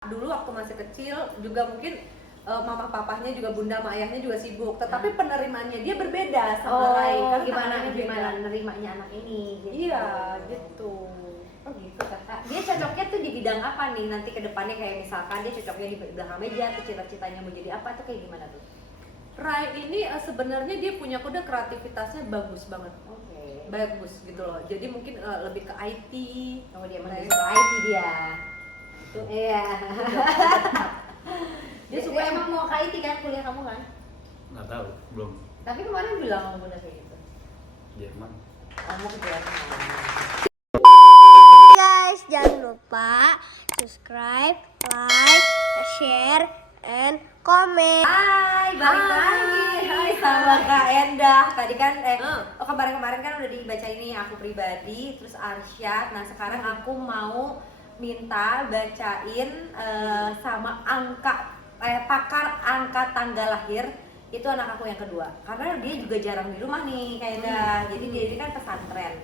Dulu waktu masih kecil juga mungkin mama papahnya juga bunda sama ayahnya juga sibuk, tetapi penerimaannya dia berbeda sama Rai. Oh, Karena gimana nerimanya anak ini gitu. Iya, gitu. Oh gitu kakak. Dia cocoknya tuh di bidang apa nih nanti ke depannya, kayak misalkan dia cocoknya di belakang meja atau cita-citanya mau jadi apa tuh kayak gimana tuh? Rai ini sebenarnya dia punya kode kreativitasnya bagus banget. Oke. Bagus gitu loh. Jadi mungkin lebih ke IT. Oh dia masih suka IT dia. Tuh iya. Dia suka emang mau ke IT kan, kuliah kamu kan? Nggak tahu, belum. Tapi kemarin bilang kamu bener kayak gitu. Jerman. Kamu ke Jerman. Guys, jangan lupa subscribe, like, share, and comment. Hai, balik lagi. Hai sama Kak Endah. Tadi kan kemarin kan udah dibaca ini aku pribadi, terus Arsyad. Nah, sekarang aku mau minta bacain sama pakar angka tanggal lahir. Itu anak aku yang kedua, karena dia juga jarang di rumah nih kayaknya. Jadi dia ini kan pesantren.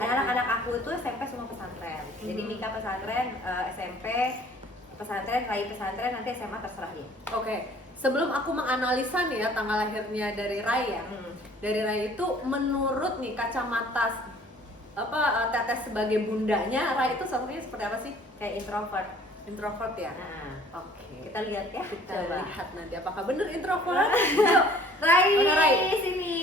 Anak-anak aku itu SMP semua pesantren. Jadi Mika pesantren, SMP pesantren, Rai pesantren, nanti SMA terserah dia. Oke. Sebelum aku menganalisa nih ya tanggal lahirnya dari Rai ya. Dari Rai itu menurut nih kacamata Teteh sebagai bundanya, Rai itu sepertinya seperti apa sih? Kayak introvert. Introvert ya? Nah, oke. Kita lihat ya. Kita Coba. lihat nanti apakah bener introvert. Yuk. Rai, Mana Rai? sini.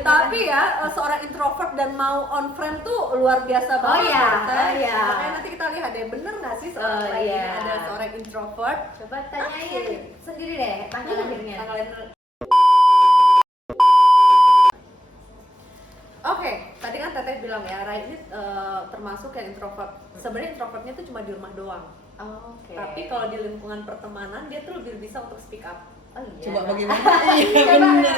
Tapi ya seorang introvert dan mau on frame tuh luar biasa banget. iya, Teh. oh iya. Makanya nanti kita lihat deh, bener nggak sih seorang Oh Rai ini iya. ada seorang introvert? Coba tanyain sendiri deh tanggal lahirnya. Tanggal lahir. Oke, tadi kan Teteh bilang ya, Rai ini termasuk yang introvert. Sebenarnya introvertnya tuh cuma di rumah doang. Oh, oke. Tapi kalau di lingkungan pertemanan dia tuh lebih bisa untuk speak up. Oh iya. Coba bagaimana? Iya Coba benar.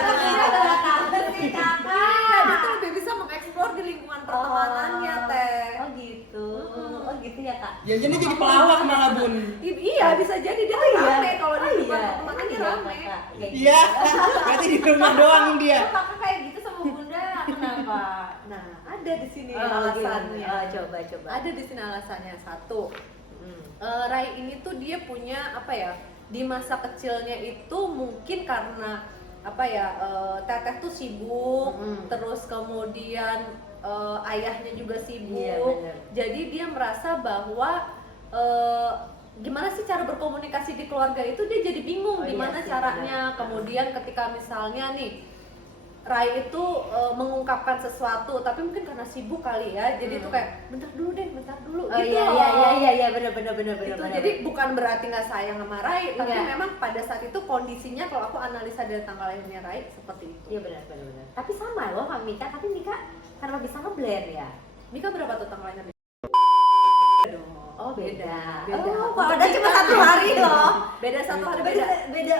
sih kakak. Iya, dia tuh lebih bisa mengeksplor di lingkungan pertemanannya, Teh. Oh gitu. Oh gitu ya kak. Ya jadi pelawak malah bun. Iya, bisa jadi dia tuh rame kalau di lingkungan pertemanannya rame. Iya. Berarti di rumah doang dia. Oh, kakak kayak gitu sama bunda, kenapa? Nah, ada di sini Oh, alasannya. coba. Ada di sini alasannya. Satu, Rai ini tuh dia punya apa ya? Di masa kecilnya itu mungkin karena Teteh tuh sibuk, terus kemudian ayahnya juga sibuk. Iya, bener. Jadi dia merasa bahwa gimana sih cara berkomunikasi di keluarga itu dia jadi bingung Oh, gimana iya sih, caranya. bener. Kemudian ketika misalnya nih Rai itu mengungkapkan sesuatu, tapi mungkin karena sibuk kali ya, jadi tuh kayak bentar dulu Oh gitu. iya bener. Itu jadi bukan berarti nggak sayang sama Rai, tapi Enggak. memang pada saat itu kondisinya kalau aku analisa dari tanggal lahirnya Rai seperti itu. Iya benar. Tapi sama loh sama Mika, tapi Mika karena bisa nge-blend ya. Mika berapa tuh tanggal lahirnya? Oh beda. Beda. Oh, padahal cuma satu hari loh. Beda satu hari Beda. beda.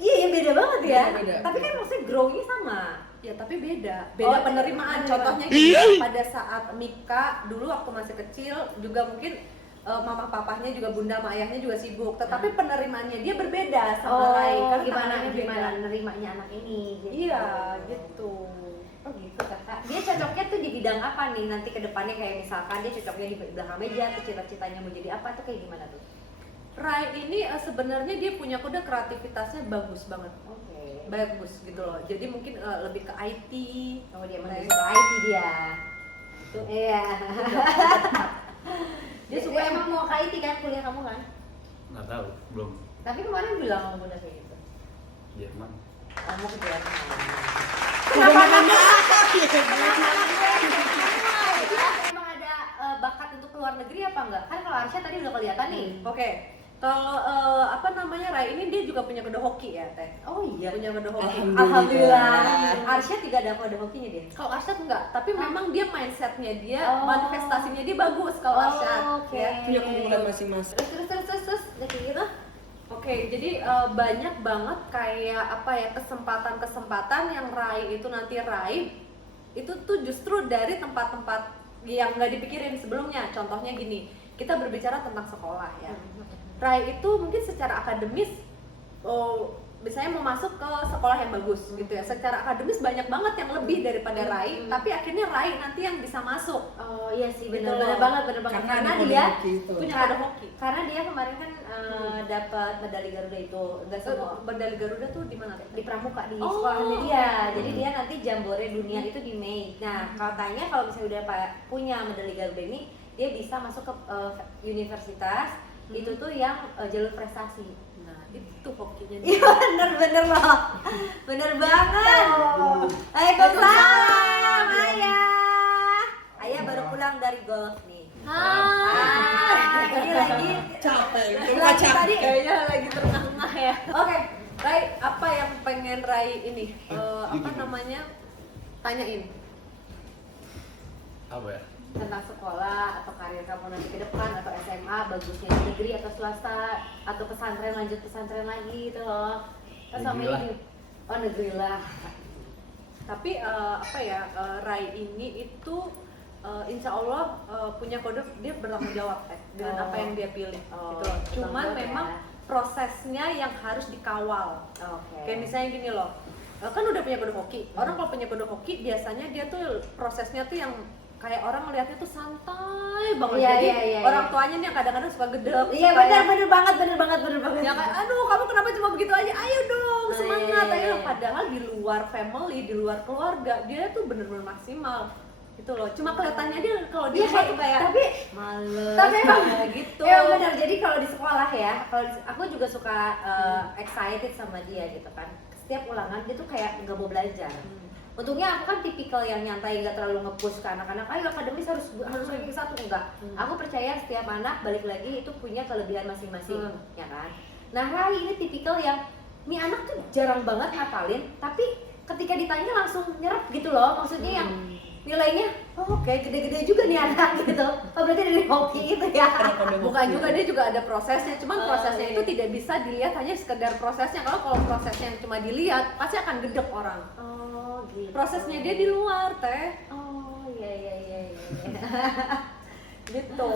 Iya beda banget ya. Beda. Tapi kan maksudnya growing sama. Ya tapi beda Oh, penerimaan. beda. Contohnya gini, pada saat Mika dulu waktu masih kecil juga mungkin mama papahnya juga bunda sama ayahnya juga sibuk, tetapi penerimaannya dia berbeda sama Rai. Karena gimana tangannya beda. nerimanya anak ini gitu. Iya, gitu. Oh gitu kakak. Dia cocoknya tuh di bidang apa nih nanti ke depannya, kayak misalkan dia cocoknya di belakang meja atau cita-citanya mau jadi apa tuh kayak gimana tuh? Rai ini sebenarnya dia punya kode kreativitasnya bagus banget. Oke. Bagus gitu loh. Jadi mungkin lebih ke IT. Oh dia masih suka IT dia. Tuh iya. Dia suka emang mau ke IT kan, kuliah kamu kan? Nggak tahu, belum. Tapi kemarin bilang kamu bener kayak gitu. Jerman. Kamu ke Jerman. Kenapa nanya? Emang ada bakat untuk keluar negeri apa enggak? Kan kalau Arsya tadi udah kelihatan nih. Oke. Kalau Rai ini dia juga punya kode hoki ya, Teh. Oh iya. Punya kode hoki. Alhamdulillah. Arsya juga ada kode hokinya dia. Kalau Arsyad enggak, tapi memang dia mindsetnya dia, Oh. manifestasinya dia bagus kalau Arsyad. Oke. Ya. Punya keunggulan masing-masing. Terus udah kayak gitu. Oke, jadi banyak banget kayak kesempatan-kesempatan yang Rai itu nanti raih itu tuh justru dari tempat-tempat yang nggak dipikirin sebelumnya. Contohnya gini, kita berbicara tentang sekolah ya. Rai itu mungkin secara akademis misalnya mau masuk ke sekolah yang bagus gitu ya, secara akademis banyak banget yang lebih daripada Rai, tapi akhirnya Rai nanti yang bisa masuk. Oh iya sih, Gitu benar loh. banget. Karena Karena ada kode dia hoki itu. Punya Kar- kode hoki. karena dia kemarin kan dapat medali Garuda itu, enggak semua Medali Garuda tuh di mana? di pramuka di Oh. sekolahnya dia. Jadi dia nanti jambore dunia itu di Mei. Nah, katanya kalau misalnya udah punya medali Garuda ini, dia bisa masuk ke universitas itu tuh yang jalur prestasi. Nah, itu hokinya dia. Iya bener loh, bener banget. Waalaikumsalam, Ayah. Ayah baru pulang dari golf nih. Ini lagi Capek, ini bukan lagi capek. tadi. Kayaknya lagi tengah-tengah ya. Oke, Rai, apa yang pengen Rai ini? Apa namanya? Tanyain Apa ya? Tentang sekolah atau karir kamu nanti ke depan, atau SMA bagusnya di negeri atau swasta, atau pesantren lanjut pesantren lagi gitu loh. Kan sama Negeri lah. ini. Oh, negeri lah. Tapi apa ya, Rai ini itu insya Allah punya kode, dia bertanggung jawab dengan apa yang dia pilih gitu loh. Cuman bertanggung jawab memang ya. prosesnya yang harus dikawal. Oke. Kayak misalnya gini loh, kan udah punya kode hoki. Orang kalau punya kode hoki biasanya dia tuh prosesnya tuh yang kayak orang melihatnya tuh santai banget. Iya, Jadi iya, orang iya. tuanya nih yang kadang-kadang suka gedek. Iya suka yang- bener banget. Ya kayak, aduh kamu kenapa cuma begitu aja, ayo dong Oh, semangat, iya, iya, ayo. iya. Padahal di luar family, di luar keluarga, dia tuh bener-bener maksimal gitu loh. Cuma kelihatannya dia kalau dia Iya, tuh kayak tapi males tapi emang kayak gitu. benar. Jadi kalau di sekolah ya, aku juga suka excited sama dia gitu kan. Setiap ulangan dia tuh kayak nggak mau belajar. Untungnya aku kan tipikal yang nyantai, nggak terlalu nge-push ke anak-anak. Ayo akademis harus ranking 1, enggak. Aku percaya setiap anak balik lagi itu punya kelebihan masing-masing, ya kan. Nah Rai ini tipikal yang nih anak tuh jarang banget ngapalin, tapi ketika ditanya langsung nyerap gitu loh. Maksudnya yang nilainya, oh kayak gede-gede juga nih anak gitu. Oh berarti dari hoki itu ya. Bukan juga, dia juga ada prosesnya. Cuman Oh, prosesnya iya. itu tidak bisa dilihat hanya sekedar prosesnya. Kalau prosesnya yang cuma dilihat, pasti akan gedek orang. Oh gitu. Prosesnya dia di luar, Teh. Oh iya. Gitu.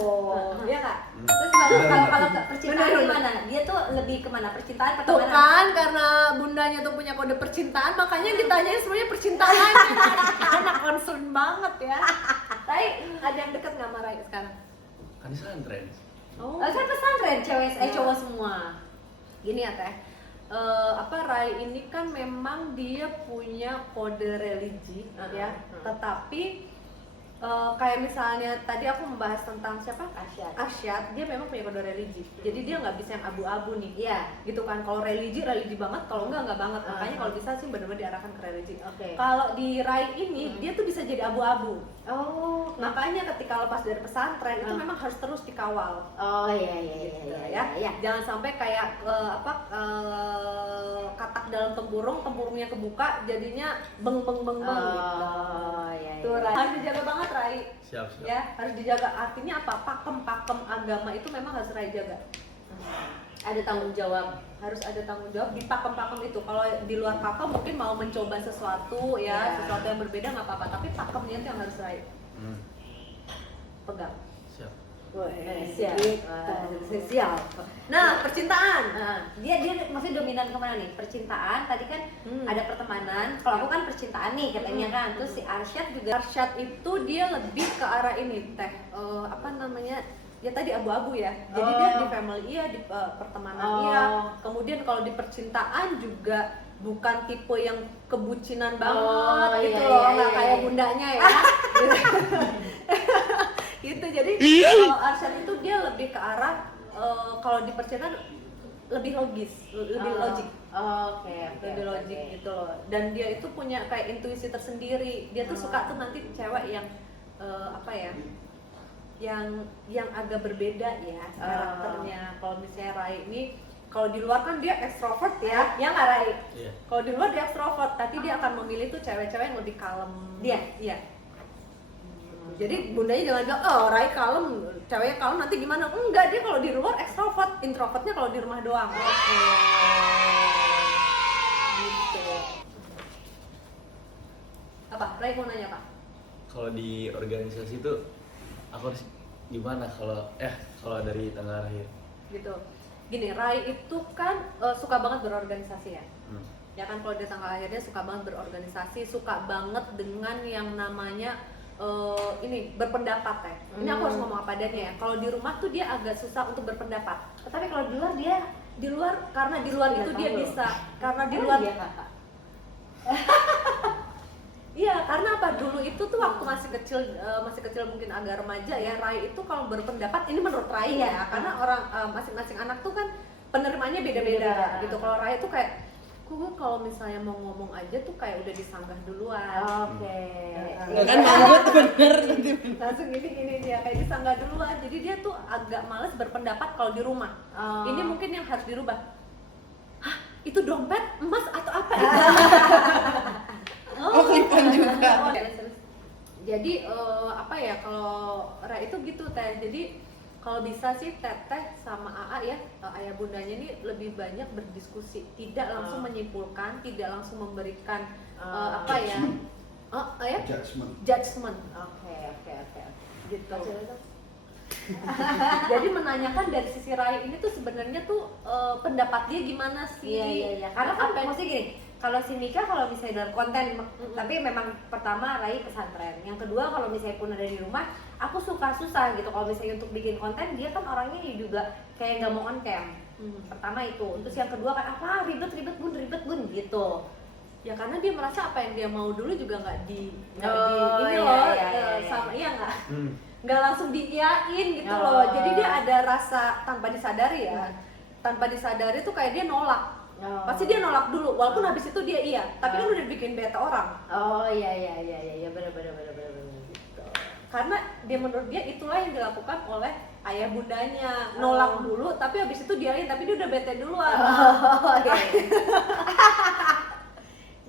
Ya Kak? Terus kalau Bener, percintaan bener. gimana? Dia tuh lebih kemana? Percintaan Tuh pertemanan? kan, karena bundanya tuh punya kode percintaan, makanya ditanyain semuanya percintaan. Anak concern banget ya. Rai, ada yang deket nggak sama Rai sekarang? Kan di pesantren. Oh, Kan pesantren cewek cowok semua. gini ya Teh. Rai ini kan memang dia punya kode religi ya, tetapi kayak misalnya tadi aku membahas tentang siapa? Arsyad, dia memang punya kode religi. Jadi dia nggak bisa yang abu-abu nih. Iya. Gitu kan. Kalau religi banget, kalau enggak banget. Makanya kalau bisa sih benar-benar diarahkan ke religi. Oke. Kalau di Rai ini dia tuh bisa jadi abu-abu. Oh. Makanya ketika lepas dari pesantren itu memang harus terus dikawal. Oh iya Gitu ya. Jangan sampai kayak katak dalam tempurungnya kebuka jadinya beng gitu. Oh iya. Tuh, Rai. Harus dijaga banget Rai. Siap. Ya, harus dijaga. Artinya apa? Pakem agama itu memang harus Rai jaga. Ada tanggung jawab. Harus ada tanggung jawab di pakem itu. Kalau di luar pakem mungkin mau mencoba sesuatu ya, sesuatu yang berbeda nggak apa-apa, tapi pakemnya itu yang harus Rai pegang. Siap. Siap. Siap. Nah, percintaan. Dia masih dominan kemana nih? Percintaan. Tadi kan ada pertemanan. Kalau aku kan percintaan nih katanya kan. Terus si Arsyad juga. Arsyad itu dia lebih ke arah ini Teh. Apa namanya? Ya tadi abu-abu ya. Jadi dia di family iya, di pertemanan iya. Kemudian kalau di percintaan juga bukan tipe yang kebucinan banget gitu iya, loh, iya, nggak iya, kayak iya. bundanya ya. Gitu. Jadi kalau Arsyad itu dia lebih ke arah kalau di percintaan lebih logis, lebih logik. Oke. Lebih logik gitu loh. Dan dia itu punya kayak intuisi tersendiri. Dia tuh suka tuh nanti cewek yang yang agak berbeda ya karakternya. Kalau misalnya Rai ini kalau di luar kan dia ekstrovert ya nggak Rai? Iya. Kalau di luar dia ekstrovert, tapi dia akan memilih tuh cewek-cewek yang lebih kalem. Iya. Jadi bundanya jangan bilang, oh Rai kalem, ceweknya kalem nanti gimana? Enggak, dia kalau di luar ekstrovert, introvertnya kalau di rumah doang. Gitu. Apa? Rai mau nanya Pak? Kalau di organisasi itu aku harus gimana kalau dari tanggal akhir? Gitu. gini, Rai itu kan suka banget berorganisasi ya. Hmm. Ya kan kalau di tanggal lahirnya suka banget berorganisasi, suka banget dengan yang namanya ini berpendapat ya. Ini aku harus ngomong apa adanya ya. Kalau di rumah tuh dia agak susah untuk berpendapat. Tapi kalau di luar dia Karena di luar itu dia bisa. Karena di luar dia kakak. Iya, karena apa? Dulu itu tuh waktu masih kecil mungkin agak remaja ya, Rai itu kalau berpendapat, ini menurut Rai ya, karena orang masing-masing anak tuh kan penerimaannya beda-beda gitu. Kalau Rai itu kayak, gue kalau misalnya mau ngomong aja tuh kayak udah disanggah duluan. Oke. Nggak kan manggut bener gitu. Langsung gini dia kayak disanggah duluan. Jadi dia tuh agak males berpendapat kalau di rumah. Ini mungkin yang harus dirubah. Hah, itu dompet emas atau apa itu? Oh, klipan juga. Jadi apa ya, kalau Rai itu gitu Teh. Jadi kalau bisa sih Teteh sama AA ya, ayah bundanya ini lebih banyak berdiskusi, tidak langsung menyimpulkan, tidak langsung memberikan apa ya, judgment. Oke. Gitu. Jadi menanyakan dari sisi Rai ini tuh sebenarnya tuh pendapat dia gimana sih? Iya. Karena kan maksudnya gini, kalau si Mika kalau misalnya dalam konten, tapi memang pertama Rai pesantren. Yang kedua kalau misalnya pun ada di rumah, aku suka susah gitu kalau misalnya untuk bikin konten, dia kan orangnya juga kayak nggak mau on cam. Pertama itu. Terus yang kedua kan apa ribet bun gitu. Ya karena dia merasa apa yang dia mau dulu juga nggak di sama iya nggak? Nggak langsung diiyain gitu loh. Jadi dia ada rasa tanpa disadari ya. Tanpa disadari tuh kayak dia nolak. Pasti dia nolak dulu, walaupun habis itu dia iya, tapi kan udah bikin bete orang. Oh iya benar. Gitu. Karena dia menurut dia itulah yang dilakukan oleh ayah bundanya, nolak dulu, tapi habis itu diain, tapi dia udah bete duluan. Iya.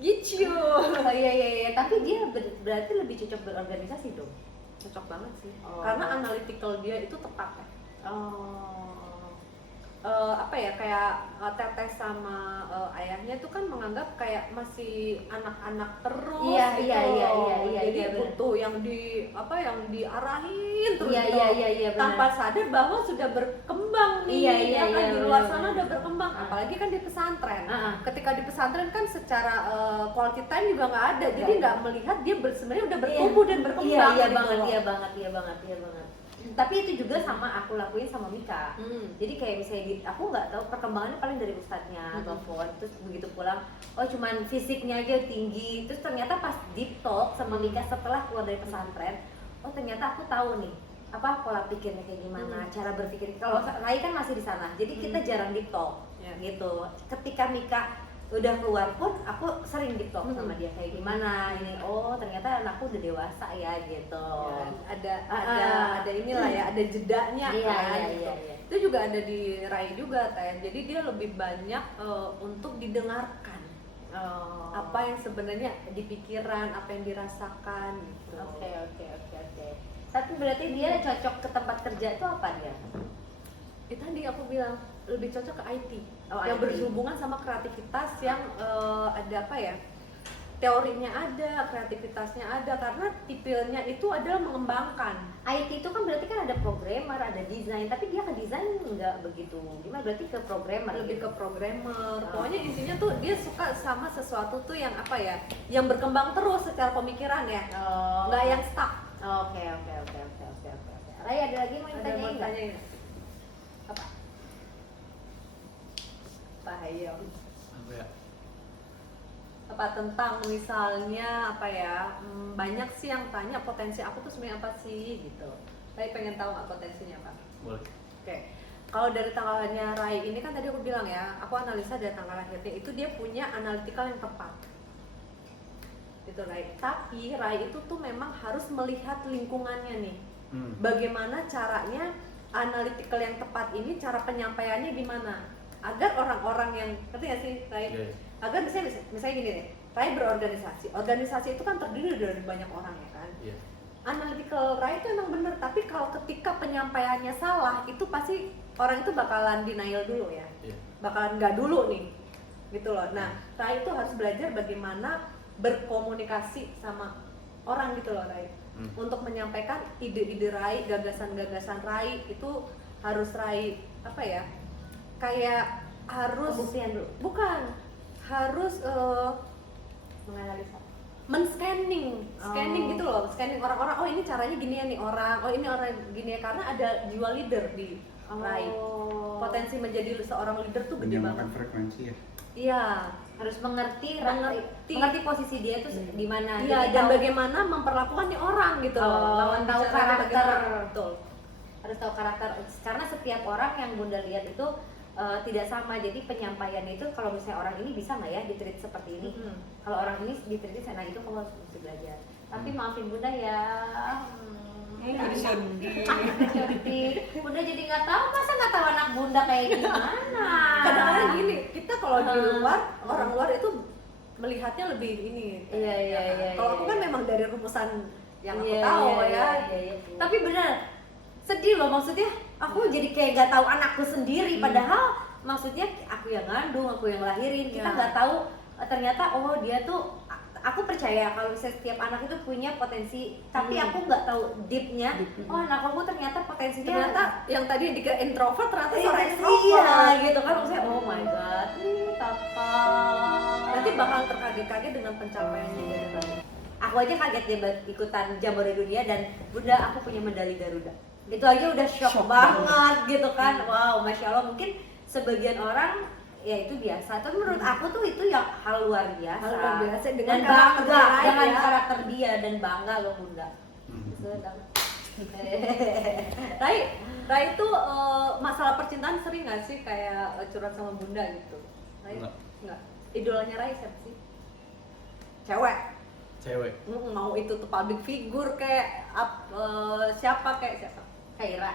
Gitu. Oh iya, tapi dia berarti lebih cocok berorganisasi dong. Cocok banget sih, Oh. karena analytical dia itu tepat ya. Oh. Apa ya, kayak Teteh sama ayahnya tuh kan menganggap kayak masih anak-anak terus Iya, gitu. iya, Jadi bener. butuh yang diarahin terus Iya, gitu. iya, bener. Tanpa sadar bahwa sudah berkembang nih. Iya, Ya kan iya, di luar bener. sana udah berkembang, apalagi kan di pesantren. Ketika di pesantren kan secara quality time juga nggak ada, jadi nggak melihat dia sebenarnya udah bertumbuh dan berkembang. Iya gitu loh. banget. Tapi itu juga sama aku lakuin sama Mika. Jadi kayak misalnya aku nggak tahu perkembangannya paling dari ustadznya telepon, terus begitu pulang, oh cuman fisiknya aja tinggi. Terus ternyata pas deep talk sama Mika setelah keluar dari pesantren, oh ternyata aku tahu nih apa pola pikirnya kayak gimana, cara berpikir. Kalau Rai kan masih di sana, jadi kita jarang deep talk gitu. Ketika Mika udah keluar pun aku sering deep talk sama dia kayak gimana ini, oh ternyata anakku udah dewasa ya gitu. Ya, ada inilah ya, ada jedanya kan. Iya. Itu juga ada di Rai juga Teh. Jadi dia lebih banyak untuk didengarkan. Apa yang sebenarnya di pikiran, apa yang dirasakan gitu. Oke. Tapi berarti dia cocok ke tempat kerja itu apa dia? Tadi aku bilang lebih cocok ke IT. Yang IT. berhubungan sama kreativitas yang ada apa ya? Teorinya ada, kreativitasnya ada, karena tipenya itu adalah mengembangkan. IT itu kan berarti kan ada programmer, ada desain, tapi dia ke desain nggak begitu. Gimana berarti ke programmer? Lebih gitu? ke programmer. Pokoknya intinya tuh dia suka sama sesuatu tuh yang apa ya? Yang berkembang terus secara pemikiran ya. Nggak yang stuck. Oke. Rai ada lagi mau Ada ditanyain mau nggak? tanyain? Apa? Ayo. Apa ya? Apa tentang misalnya apa ya, banyak sih yang tanya potensi aku tuh sebenarnya apa sih gitu. Rai pengen tahu nggak potensinya apa? Boleh. Oke. Kalau dari tanggal lahirnya Rai ini kan tadi aku bilang ya, aku analisa dari tanggal lahirnya itu dia punya analytical yang tepat. Gitu Rai. Tapi Rai itu tuh memang harus melihat lingkungannya nih. Bagaimana caranya analytical yang tepat ini, cara penyampaiannya gimana? Agar orang-orang yang, ngerti nggak sih Rai? Yeah. Agar misalnya gini deh, Rai berorganisasi. Organisasi itu kan terdiri dari banyak orang ya kan? Iya. Analytical Rai itu emang bener, tapi kalau ketika penyampaiannya salah, itu pasti orang itu bakalan denial dulu ya. Iya. Bakalan nggak dulu nih. Gitu loh. Nah, Rai itu harus belajar bagaimana berkomunikasi sama orang gitu loh Rai. Untuk menyampaikan ide-ide Rai, gagasan-gagasan Rai itu harus Rai apa ya? kayak harus Pembuktian dulu. bukan harus Menganalisa. men-scanning, scanning Oh. gitu loh, scanning orang-orang. Oh ini caranya gini ya nih orang, oh ini orang gini ya, karena ada jiwa leader di Rai. Potensi menjadi seorang leader tuh gede menyamakan banget. frekuensi ya. Iya, Harus mengerti Mengerti. posisi dia tuh di mana. iya, Jadi dan tahu- bagaimana memperlakukan nih orang gitu loh. Oh, Lawan tahu bicaranya karakter. bagaimana. Betul. harus tahu karakter, karena setiap orang yang Bunda lihat itu tidak sama. Jadi penyampaiannya itu kalau misalnya orang ini bisa nggak ya ditreat seperti ini, Mm-mm. kalau orang ini ditreat sana itu kamu harus mesti belajar. Tapi maafin Bunda ya, Jadi sedih. sedih. Bunda jadi nggak tahu, masa nggak tahu anak Bunda kayak gimana. Kadang-kadang gini, kita kalau di luar, orang luar itu melihatnya lebih ini. Iya. Kalau aku kan memang dari rumusan yang aku Iya, tahu iya. Tapi benar sedih loh, maksudnya aku jadi kayak nggak tahu anakku sendiri, padahal maksudnya aku yang ngandung, aku yang lahirin, kita Iya. nggak tahu ternyata oh dia tuh, aku percaya kalau misalnya setiap anak itu punya potensi, tapi aku nggak tahu deepnya. Oh anak aku ternyata potensinya ternyata yang tadi dikira introvert ternyata iya, seorang iya extrovert. gitu kan, maksudnya oh my god, kakak Nanti bakal terkaget-kaget dengan pencapaiannya dari Rai. aku aja kaget dia ikutan Jambore Dunia dan Bunda aku punya medali Garuda, itu aja udah shock banget gitu kan. Wow, masya Allah. Mungkin sebagian orang ya itu biasa, tapi menurut aku tuh itu ya hal luar biasa. Hal luar biasa dengan dan karakter bangga Rai dengan ya. karakter dia, dan bangga loh Bunda. Sedang. Rai itu masalah percintaan sering nggak sih kayak curhat sama Bunda gitu? Rai? Nggak. Idolanya Rai siapa sih? Cewek. Cewek. Mau itu tuh public figure kayak siapa kayak siapa? Kaira.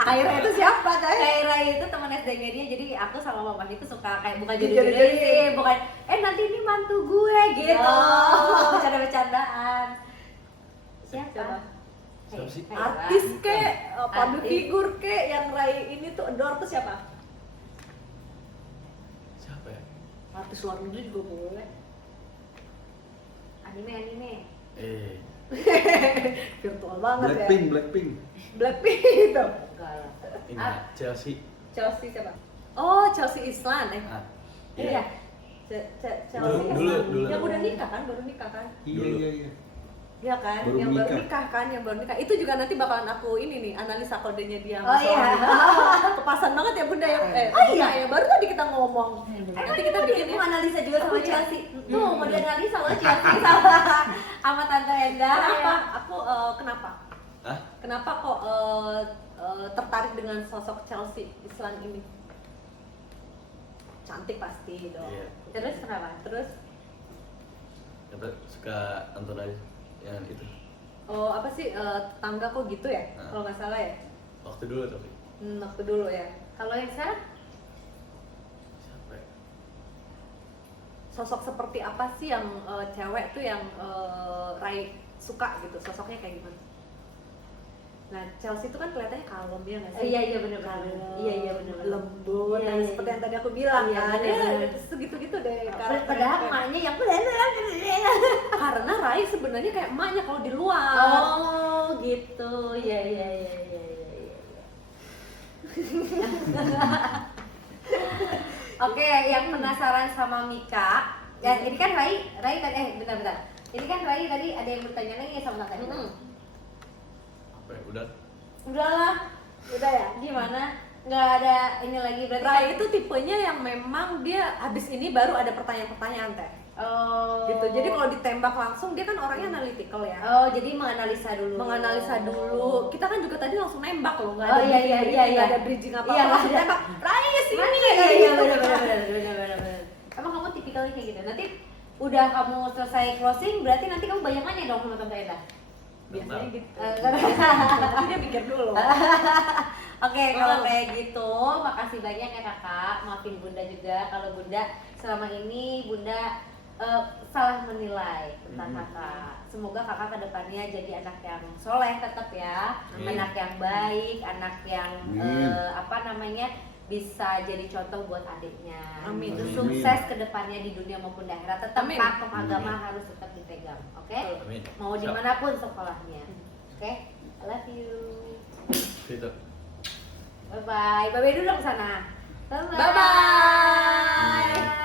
Kaira itu siapa, Cai? Kaira itu teman SD-nya dia, jadi aku sama mamanya itu suka kayak bukan Jodoh-jodohin. jodoh-jodohin sih, bukan nanti ini mantu gue gitu. Oh. Bercanda-bercandaan. Siapa? Siapa? Siapa sih? Kaira. Artis kek, public Artis. figure kek yang Rai ini tuh adore tuh siapa? Siapa ya? Artis luar negeri juga boleh. Anime. Virtual banget Blackpink. ya. Blackpink itu. Enggak lah. Ini Ah. Chelsea. Chelsea siapa? Oh, Chelsea Islan Ah, Iya. Chelsea Dulu. Yang udah nikah kan, baru nikah kan? Iya. Iya kan, Baru yang baru nikah. nikah kan, yang baru nikah. Itu juga nanti bakalan aku ini nih, analisa kodenya dia. Oh, iya. Kepasan banget ya Bunda ya. Oh, iya? Bunda ya, baru tadi kita ngomong. Nanti kita bikin mau analisa juga sama Oh, iya. Chelsea. Tuh mau dianalisa loh Chelsea sama Tante Enda. Kenapa? Aku kenapa? Hah? Kenapa kok tertarik dengan sosok Chelsea Islan ini? Cantik pasti dong. Iya. Terus kenapa? Terus Kata suka nonton aja yang itu. apa sih tetangga kok gitu ya? Nah. Kalau nggak salah ya. Waktu dulu tapi. Waktu dulu ya. Kalau yang sekarang? Siapa ya? Sosok seperti apa sih yang cewek tuh yang Rai suka gitu? Sosoknya kayak gimana? Nah, Chelsea itu kan kelihatannya kalem ya nggak sih? Iya benar. Kalem, Iya benar. lembut, Iya, dan iya, seperti iya. yang tadi aku bilang Iya, kan, benar. segitu-gitu deh. Padahal emaknya yang benar. Karena Rai sebenarnya kayak emaknya kalau di luar. Oh gitu. Iya. Oke, yang penasaran sama Mika, ya ini kan Rai tadi bentar. Ini kan Rai tadi ada yang bertanya lagi sama Tante Enda. Apa ya? Udah. Udahlah, Udah ya. gimana? Nggak ada ini lagi berarti. Rai itu tipenya yang memang dia habis ini baru ada pertanyaan-pertanyaan teh. Oh. Gitu. Jadi kalau ditembak langsung dia kan orangnya analytical ya. Oh, jadi menganalisa dulu. Menganalisa dulu. Kita kan juga tadi langsung nembak loh, nggak Oh, ada iya, bridging, iya. nggak ada bridging apa-apa. Iya, langsung nggak ada. tembak. Rai sini. Iya, benar. Emang kamu tipikalnya kayak gitu. Nanti udah kamu selesai closing, berarti nanti kamu banyak nanya dong sama Tante Enda. Biasanya gitu. Eh, Dia mikir dulu. Oke, kalau kayak gitu, makasih banyak ya kakak. Maafin Bunda juga kalau Bunda selama ini Bunda salah menilai tentang kakak. Semoga kakak kedepannya jadi anak yang soleh tetap ya, Amin. anak yang baik, anak yang Amin. bisa jadi contoh buat adiknya. Amin. Terus Amin. sukses kedepannya di dunia maupun di akhirat. Tetap Amin. pakem agama Amin. harus tetap dipegang, oke? Amin. Mau Siap. dimanapun sekolahnya, oke? I love you. Gitu. Bye bye. Bye bye dulu dong sana. Bye Bye-bye.